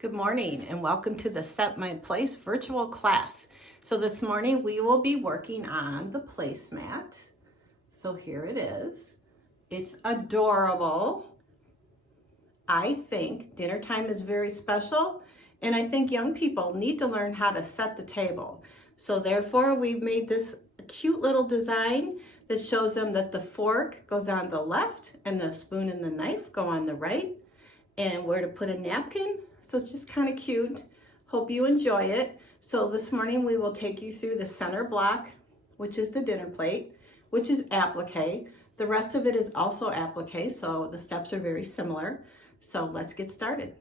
Good morning and welcome to the Set My Place virtual class. So this morning we will be working on the placemat. So here it is. It's adorable. I think dinner time is very special and I think young people need to learn how to set the table. So therefore we've made this cute little design that shows them that the fork goes on the left and the spoon and the knife go on the right, and where to put a napkin. So it's just kind of cute. Hope you enjoy it. So this morning we will take you through the center block, which is the dinner plate, which is applique. The rest of it is also applique, so the steps are very similar. So let's get started.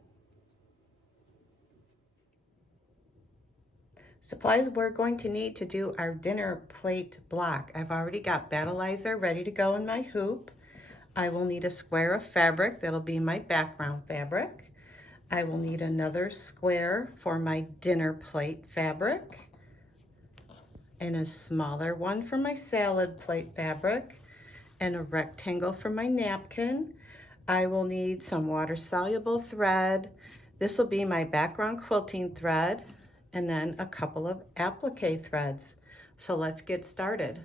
Supplies we're going to need to do our dinner plate block. I've already got battleizer ready to go in my hoop. I will need a square of fabric that'll be my background fabric. I will need another square for my dinner plate fabric and a smaller one for my salad plate fabric and a rectangle for my napkin. I will need some water-soluble thread. This will be my background quilting thread, and then a couple of applique threads. So let's get started.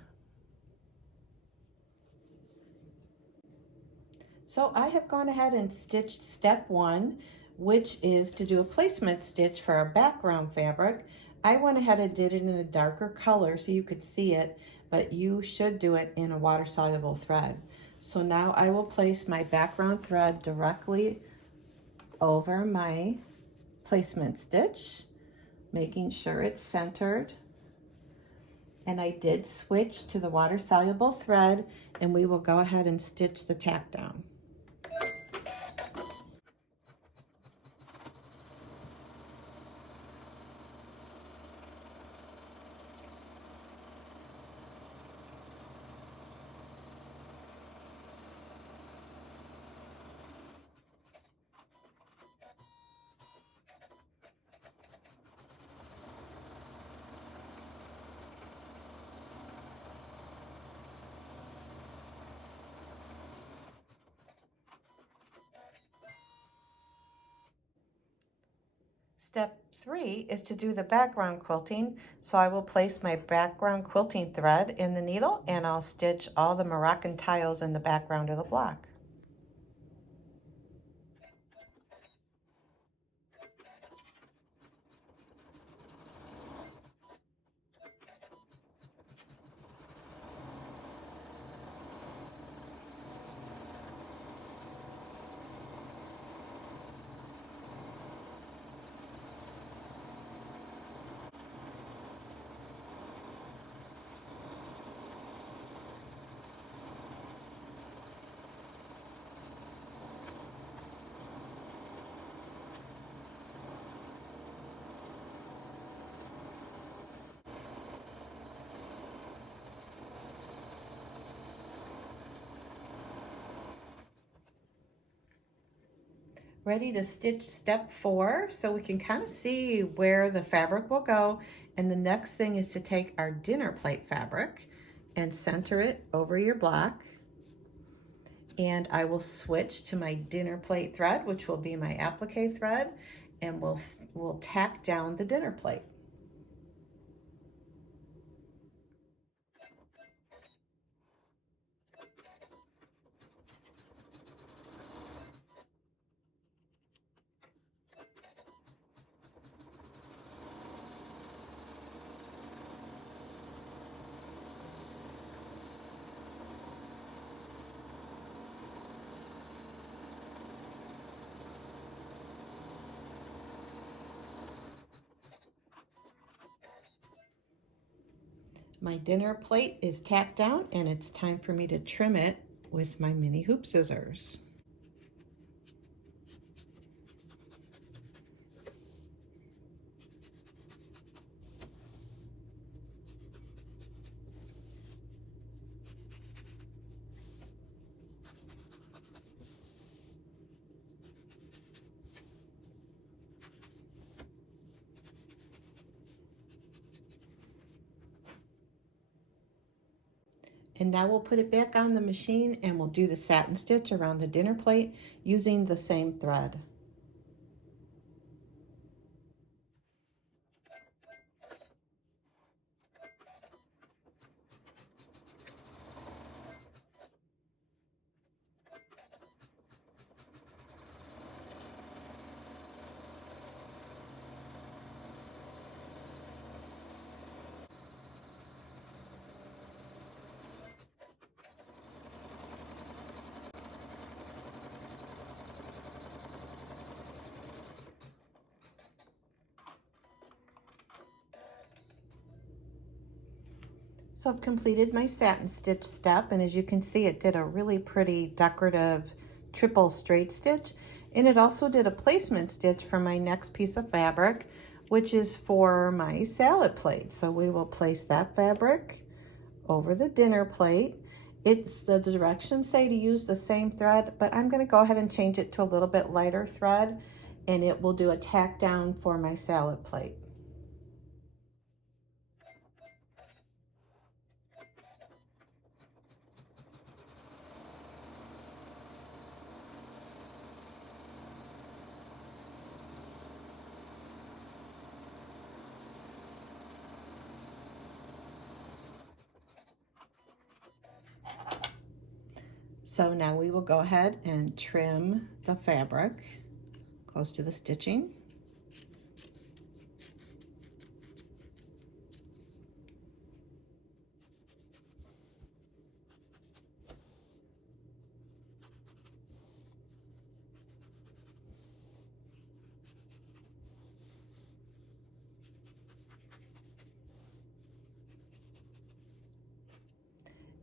So I have gone ahead and stitched step one, which is to do a placement stitch for our background fabric. I went ahead and did it in a darker color so you could see it, but you should do it in a water-soluble thread. So now I will place my background thread directly over my placement stitch, making sure it's centered. And I did switch to the water-soluble thread, and we will go ahead and stitch the tack down. Step 3 is to do the background quilting. So I will place my background quilting thread in the needle and I'll stitch all the Moroccan tiles in the background of the block. Ready to stitch step 4 so we can kind of see where the fabric will go. And the next thing is to take our dinner plate fabric and center it over your block. And I will switch to my dinner plate thread, which will be my applique thread, and we'll tack down the dinner plate. My dinner plate is tacked down and it's time for me to trim it with my mini hoop scissors. And now we'll put it back on the machine and we'll do the satin stitch around the dinner plate using the same thread. So I've completed my satin stitch step, and as you can see, it did a really pretty decorative triple straight stitch, and it also did a placement stitch for my next piece of fabric, which is for my salad plate. So we will place that fabric over the dinner plate. It's the directions say to use the same thread, but I'm going to go ahead and change it to a little bit lighter thread, and it will do a tack down for my salad plate. So now we will go ahead and trim the fabric close to the stitching.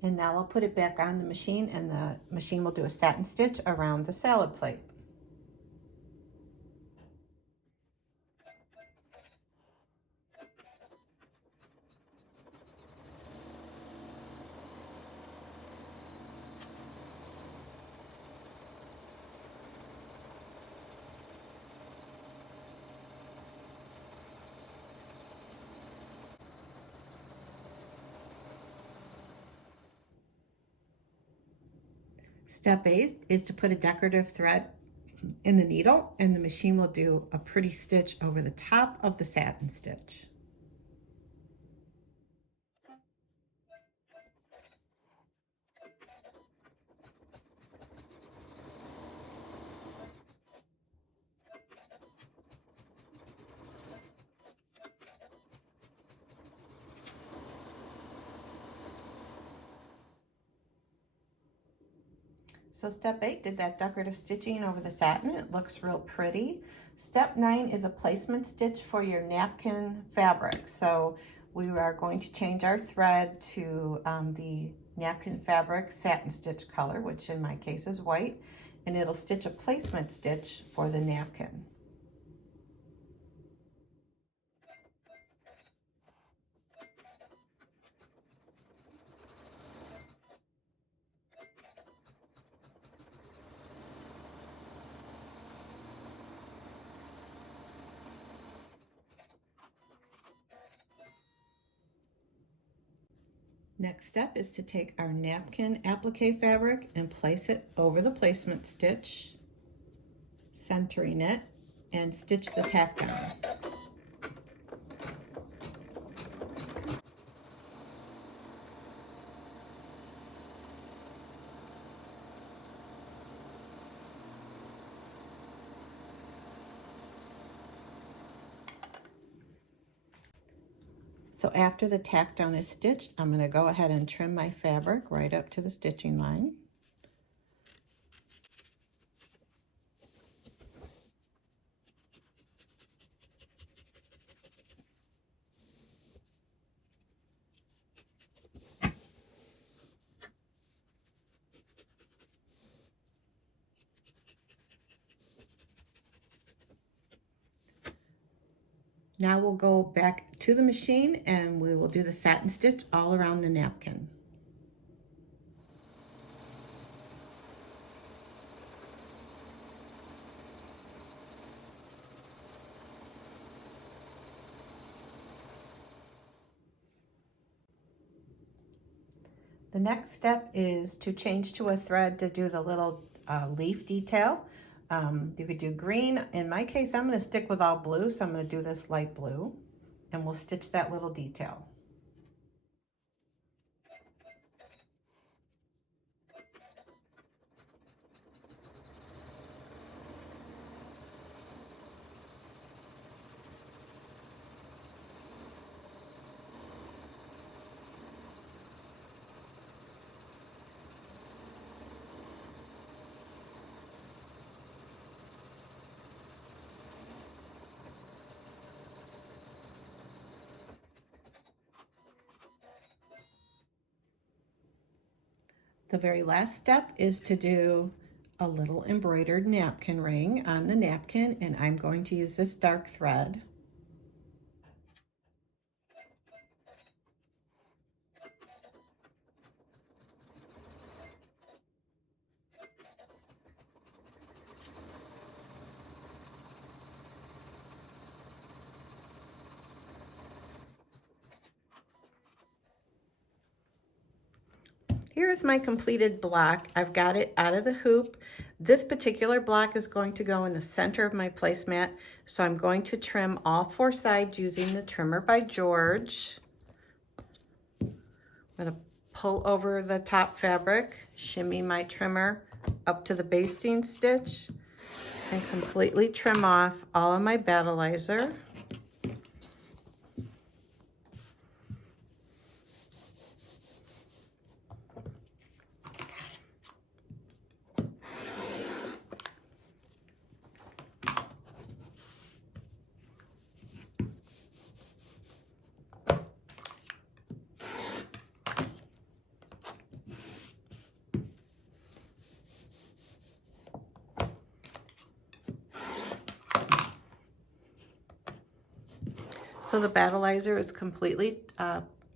And now I'll put it back on the machine, and the machine will do a satin stitch around the salad plate. Step 8 is to put a decorative thread in the needle, and the machine will do a pretty stitch over the top of the satin stitch. So step 8 did that decorative stitching over the satin. It looks real pretty. Step 9 is a placement stitch for your napkin fabric. So we are going to change our thread to the napkin fabric satin stitch color, which in my case is white, and it'll stitch a placement stitch for the napkin. Next step is to take our napkin applique fabric and place it over the placement stitch, centering it, and stitch the tack down. So after the tack down is stitched, I'm going to go ahead and trim my fabric right up to the stitching line. Now we'll go back to the machine and we will do the satin stitch all around the napkin. The next step is to change to a thread to do the little leaf detail. You could do green. In my case, I'm going to stick with all blue, so I'm going to do this light blue, and we'll stitch that little detail. The very last step is to do a little embroidered napkin ring on the napkin, and I'm going to use this dark thread. Here's my completed block. I've got it out of the hoop. This particular block is going to go in the center of my placemat, so I'm going to trim all 4 sides using the trimmer by George. I'm going to pull over the top fabric, shimmy my trimmer up to the basting stitch, and completely trim off all of my battleizer. So the battleizer is completely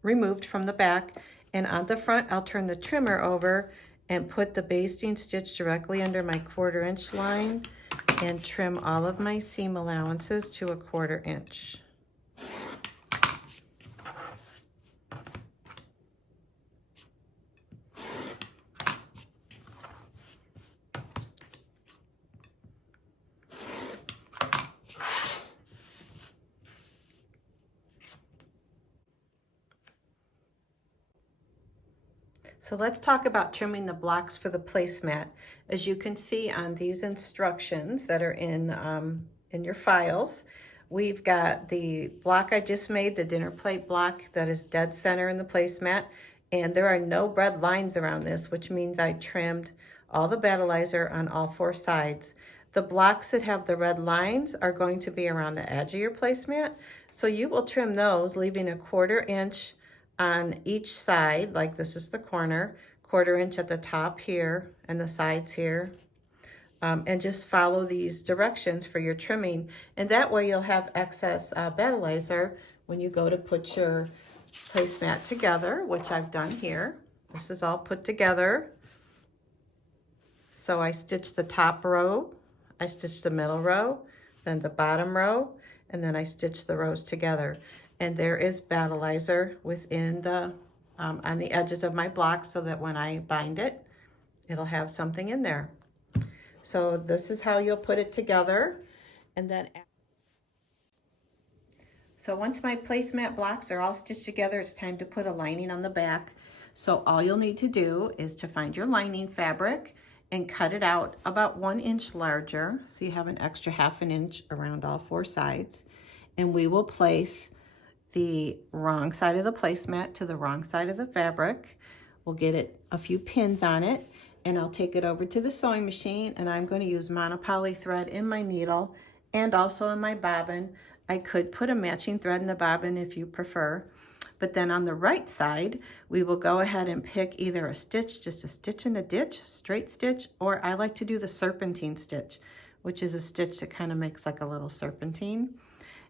removed from the back, and on the front I'll turn the trimmer over and put the basting stitch directly under my 1/4 inch line and trim all of my seam allowances to a 1/4 inch. So let's talk about trimming the blocks for the placemat. As you can see on these instructions that are in your files, we've got the block I just made, the dinner plate block that is dead center in the placemat, and there are no red lines around this, which means I trimmed all the battleizer on all 4 sides. The blocks that have the red lines are going to be around the edge of your placemat, so you will trim those, leaving a 1/4 inch on each side, like this is the corner, 1/4 inch at the top here and the sides here, and just follow these directions for your trimming, and that way you'll have excess battleizer when you go to put your placemat together, which I've done here. This is all put together. So I stitched the top row, I stitched the middle row, then the bottom row, and then I stitched the rows together. And there is battleizer within the, on the edges of my block, so that when I bind it, it'll have something in there. So this is how you'll put it together. And then, so once my placemat blocks are all stitched together, it's time to put a lining on the back. So all you'll need to do is to find your lining fabric and cut it out about 1 inch larger, so you have an extra 1/2 inch around all 4 sides. And we will place the wrong side of the placemat to the wrong side of the fabric. We'll get it a few pins on it, and I'll take it over to the sewing machine, and I'm going to use monopoly thread in my needle and also in my bobbin. I could put a matching thread in the bobbin if you prefer, but then on the right side we will go ahead and pick either a stitch, just a stitch in a ditch, straight stitch, or I like to do the serpentine stitch, which is a stitch that kind of makes like a little serpentine.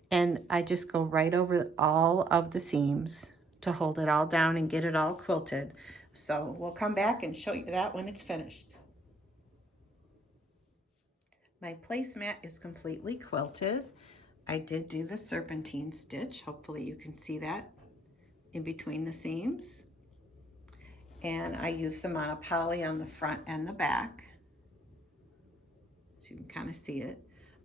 And I just go right over all of the seams to hold it all down and get it all quilted. So we'll come back and show you that when it's finished. My placemat is completely quilted. I did do the serpentine stitch. Hopefully you can see that in between the seams. And I used the monopoly on the front and the back, so you can kind of see it.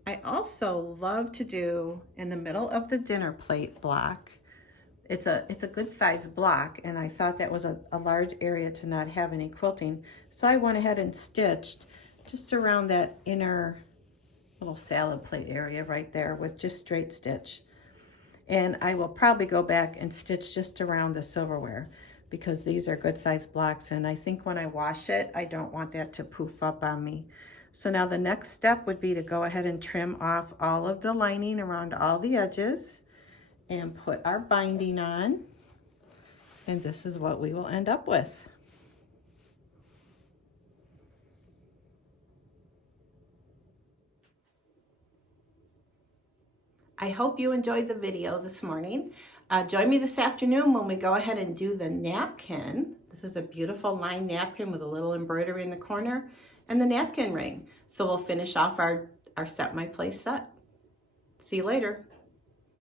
I also love to do in the middle of the dinner plate block. It's a good size block, and I thought that was a large area to not have any quilting. So I went ahead and stitched just around that inner little salad plate area right there with just straight stitch. And I will probably go back and stitch just around the silverware, because these are good size blocks, and I think when I wash it, I don't want that to poof up on me. So now the next step would be to go ahead and trim off all of the lining around all the edges and put our binding on. And this is what we will end up with. I hope you enjoyed the video this morning. Join me this afternoon when we go ahead and do the napkin. This is a beautiful lined napkin with a little embroidery in the corner and the napkin ring. So we'll finish off our Set My Place set. See you later.